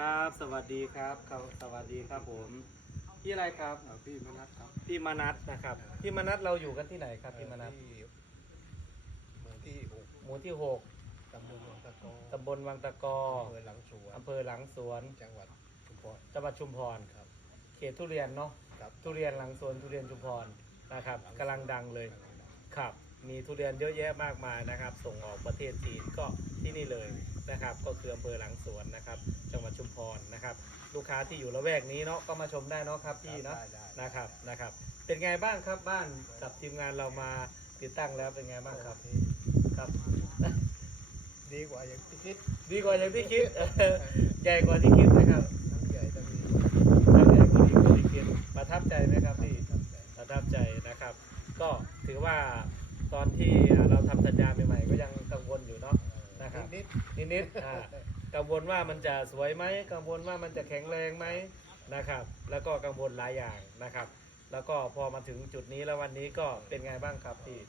ครับ สวัสดีครับครับสวัสดีครับผมพี่อะไรครับเอ่อพี่มนัสครับพี่มนัทนะครับพี่มนัทเราอยู่กันที่ไหนครับพี่มนัทที่หมู่ที่หกหมู่ที่หกตำบลวังตะกอตำบลวังตะกออำเภอหลังสวนอำเภอหลังสวนจังหวัดชุมพรจังหวัดชุมพรครับ เขตทุเรียนเนาะครับทุเรียนหลังสวนทุเรียนชุมพรนะครับกำลังดังเลยครับ มีทุเรียนเยอะแยะมากมายนะครับ ส่งออกประเทศจีนก็ที่นี่เลยนะครับ ก็คืออำเภอหลังสวนนะครับ จังหวัดชุมพรนะครับ ลูกค้าที่อยู่ละแวกนี้เนาะก็มาชมได้เนาะครับพี่เนาะได้ได้นะครับนะครับ เป็นไงบ้างครับบ้านกับทีมงานเรามาติดตั้งแล้วเป็นไงบ้างครับครับ ดีกว่าอย่างที่คิด ดีกว่าอย่างที่คิดใหญ่กว่าที่คิดนะครับทั้งใหญ่ทั้งดีทั้งใหญ่กว่าที่ที่คิดประทับใจไหมครับพี่ประทับใจนะครับ ก็ถือว่า ตอนที่เราทำสัญญาใหม่ๆก็ยังกังวลอยู่เนาะนะครับนิดนิดๆอ่ากังวลว่ามันจะสวยไหมกังวลว่ามันจะแข็งแรงไหมนะครับ แล้วก็กังวลหลายอย่างนะครับ แล้วก็พอมาถึงจุดนี้แล้ววันนี้ก็เป็นไงบ้างครับพี่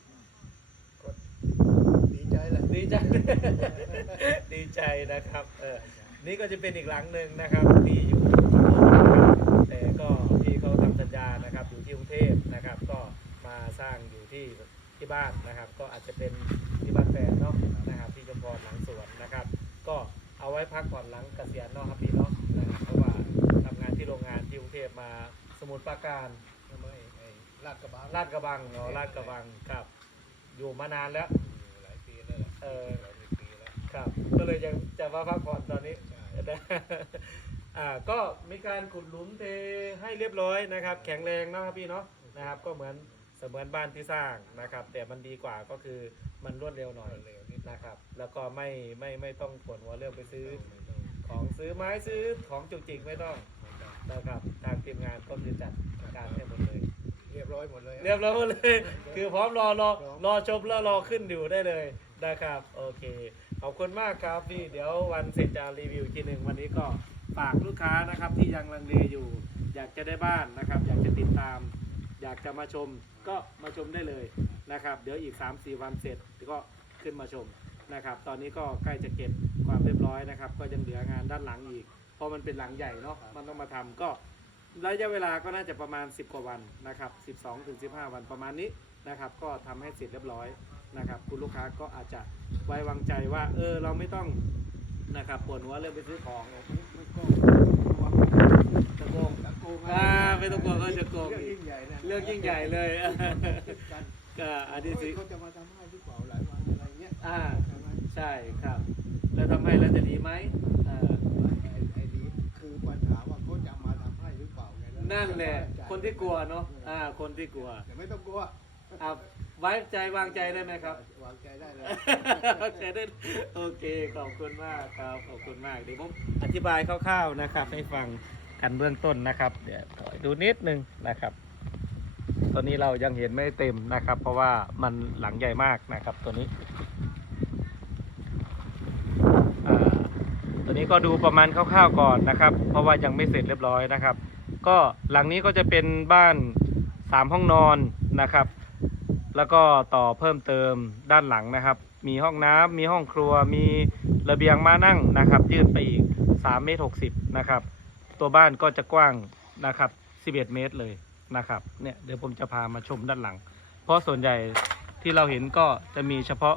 ๆดีใจแหละดีใจดีใจนะครับเออนี่ก็จะเป็นอีกหลังหนึ่งนะครับที่อยู่แต่ก็พี่เขาทำสัญญานะครับอยู่ที่กรุงเทพนะครับ ก็มาสร้างอยู่ที่ ที่บ้านนะครับ ก็อาจจะเป็นที่บ้านแฟนเนาะนะครับที่จมพรหลังสวนนะครับ ก็เอาไว้พักผ่อนหลังเกษียณเนาะครับพี่เนาะนะครับเพราะว่าทำงานที่โรงงานที่กรุงเทพมาสมุทรปราการทำไมไอ้ลาดกระบังลาดกระบังเนาะลาดกระบังครับ อยู่มานานแล้วหลายปีแล้วแหละเออหลายปีแล้วครับ ก็เลยยังจะมาพักผ่อนตอนนี้ใช่อ่าก็มีการขุดหลุมเทให้เรียบร้อยนะครับ แข็งแรงเนาะครับพี่เนาะนะครับ ก็เหมือน เสมือนบ้านที่สร้างนะครับ แต่มันดีกว่าก็คือมันรวดเร็วหน่อยเร็วนิดนะครับ แล้วก็ไม่ไม่ไม่ต้องปวดหัวเรื่องไปซื้อไม่ต้องของซื้อไม้ซื้อของจุกจิกไม่ต้องไม่ต้องนะครับทางทีมงานก็คือจัดการให้หมดเลย เรียบร้อยหมดเลยเรียบร้อยหมดเลย คือพร้อมรอรอรอชมแล้วรอขึ้นอยู่ได้เลยนะครับ โอเค ขอบคุณมากครับพี่เดี๋ยววันเสร็จจะรีวิวอีกทีหนึ่งวันนี้ก็ฝากลูกค้านะครับที่ยังลังเลอยู่ อยากจะได้บ้านนะครับ อยากจะติดตาม อยากจะมาชมก็มาชมได้เลยนะครับ เดี๋ยวอีก 3-4 วันเสร็จก็ขึ้นมาชมนะครับ ตอนนี้ก็ใกล้จะเก็บความเรียบร้อยนะครับ ก็ยังเหลืองานด้านหลังอีก เพราะมันเป็นหลังใหญ่เนาะมันต้องมาทำก็ระยะเวลาก็น่าจะประมาณ 10 กว่าวันนะครับ 12ถึง15 วันประมาณนี้นะครับ ก็ทำให้เสร็จเรียบร้อยนะครับ คุณลูกค้าก็อาจจะไว้วางใจว่า เออเราไม่ต้องนะครับปวดหัวเรื่องไปซื้อของมันก็ จะโกงตะโกงอ่าไม่ต้องกลัวเขาจะโกงเรื่องยิ่งใหญ่นะเรื่องยิ่งใหญ่เลยกันก็อันนี้สิเขาจะมาทำให้หรือเปล่าหลายวันอะไรเงี้ยอ่าใช่ไหมใช่ครับ แล้วทำให้แล้วจะดีไหมอ่าไอ้ไอ้นี้คือปัญหาว่าเขาจะมาทำให้หรือเปล่าไงนั่นแหละ คนที่กลัวเนาะอ่า คนที่กลัวแต่ไม่ต้องกลัวอ่าไว้ใจวางใจได้ไหมครับ วางใจได้เลยโอเคได้โอเคขอบคุณมากครับขอบคุณมากเดี๋ยวผมอธิบายคร่าวๆนะครับให้ฟัง กันเบื้องต้นนะครับเดี๋ยวดูนิดนึงนะครับ ตัวนี้เรายังเห็นไม่เต็มนะครับ เพราะว่ามันหลังใหญ่มากนะครับ ตัวนี้ตัวนี้ก็ดูประมาณคร่าวๆก่อนนะครับ เพราะว่ายังไม่เสร็จเรียบร้อยนะครับ ก็หลังนี้ก็จะเป็นบ้านสามห้องนอนนะครับ แล้วก็ต่อเพิ่มเติมด้านหลังนะครับ มีห้องน้ำมีห้องครัว มีระเบียงม้านั่งนะครับ ยื่นไปอีก3เมตร60นะครับ ตัวบ้านก็จะกว้างนะครับ 11 เมตรเลยนะครับเนี่ยเดี๋ยวผมจะพามาชมด้านหลัง เพราะส่วนใหญ่ที่เราเห็นก็จะมีเฉพาะ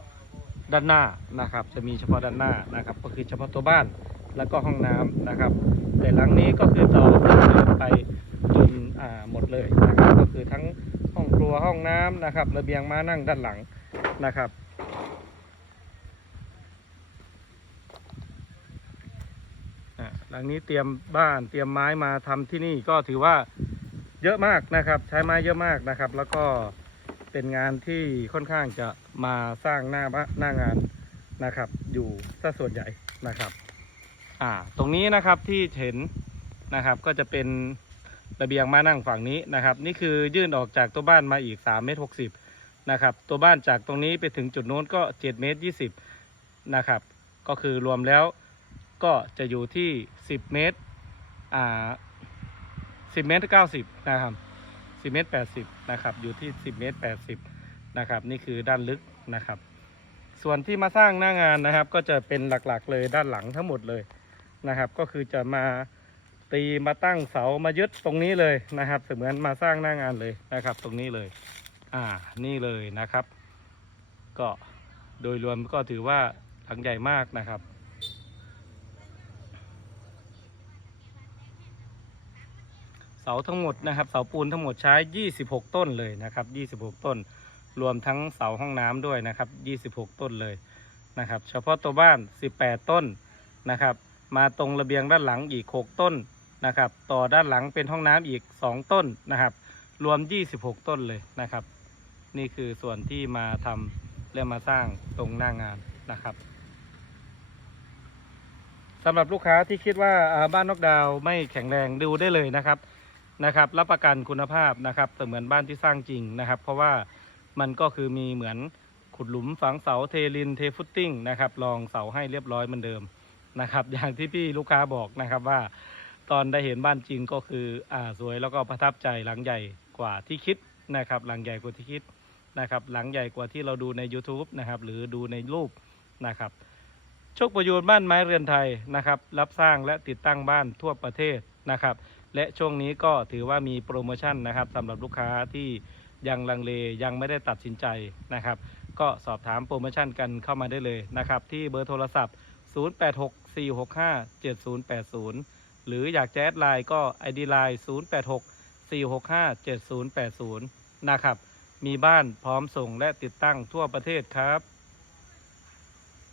ด้านหน้านะครับ จะมีเฉพาะด้านหน้านะครับ ก็คือเฉพาะตัวบ้านแล้วก็ห้องน้ำนะครับ แต่หลังนี้ก็คือต่อเพิ่มเติมไปจนอ่าหมดเลยนะครับก็คือทั้งห้องครัวห้องน้ำนะครับระเบียงม้านั่งด้านหลังนะครับ อ่า หลังนี้เตรียมบ้านเตรียมไม้มาทำที่นี่ก็ถือว่าเยอะมากนะครับ ใช้ไม้เยอะมากนะครับ แล้วก็เป็นงานที่ค่อนข้างจะมาสร้างหน้าบ้านหน้างานนะครับ อยู่ซะส่วนใหญ่นะครับ อ่า ตรงนี้นะครับที่เห็นนะครับก็จะเป็นระเบียงมานั่งฝั่งนี้นะครับ นี่คือยื่นออกจากตัวบ้านมาอีก3เมตร60นะครับตัวบ้านจากตรงนี้ไปถึงจุดโน้นก็7เมตร20นะครับก็คือรวมแล้ว ก็จะอยู่ที่ 10 เมตร อ่า 10 เมตร 90 นะครับ 10 เมตร 80 นะครับ อยู่ที่ 10 เมตร 80 นะครับ นี่คือด้านลึกนะครับ ส่วนที่มาสร้างหน้างานนะครับ ก็จะเป็นหลักๆเลยด้านหลังทั้งหมดเลยนะครับ ก็คือจะมาตีมาตั้งเสามายึดตรงนี้เลยนะครับ เสมือนมาสร้างหน้างานเลยนะครับ ตรงนี้เลย อ่า นี่เลยนะครับ ก็โดยรวมก็ถือว่าหลังใหญ่มากนะครับ เสาทั้งหมดนะครับเสาปูนทั้งหมดใช้ 26 ต้นเลยนะครับ 26 ต้น รวมทั้งเสาห้องน้ำด้วยนะครับ 26 ต้นเลยนะครับ เฉพาะตัวบ้าน 18 ต้นนะครับ มาตรงระเบียงด้านหลังอีก 6 ต้นนะครับ ต่อด้านหลังเป็นห้องน้ำอีก 2 ต้นนะครับ รวม 26 ต้นเลยนะครับ นี่คือส่วนที่มาทำและมาสร้างตรงหน้างานนะครับสำหรับลูกค้าที่คิดว่าบ้านนกดาวไม่แข็งแรงดูได้เลยนะครับ นะครับรับประกันคุณภาพนะครับเสมือนบ้านที่สร้างจริงนะครับ เพราะว่ามันก็คือมีเหมือนขุดหลุมฝังเสาเทลินเทฟุตติ้งนะครับลองเสาให้เรียบร้อยเหมือนเดิมนะครับอย่างที่พี่ลูกค้าบอกนะครับว่า ตอนได้เห็นบ้านจริงก็คืออ่าสวยแล้วก็ประทับใจหลังใหญ่กว่าที่คิดนะครับหลังใหญ่กว่าที่คิดนะครับหลังใหญ่กว่าที่เราดูใน YouTube นะครับหรือดูในรูปนะครับโชคประยูนบ้านไม้เรือนไทยนะครับรับสร้างและติดตั้งบ้านทั่วประเทศ นะครับ และช่วงนี้ก็ถือว่ามีโปรโมชั่นนะครับสำหรับลูกค้าที่ยังลังเลยังไม่ได้ตัดสินใจนะครับ ก็สอบถามโปรโมชั่นกันเข้ามาได้เลยนะครับ ที่เบอร์โทรศัพท์ 0864657080 หรืออยากแจะแอดไลน์ก็ ID ไลน์0864657080 นะครับ มีบ้านพร้อมส่งและติดตั้งทั่วประเทศครับ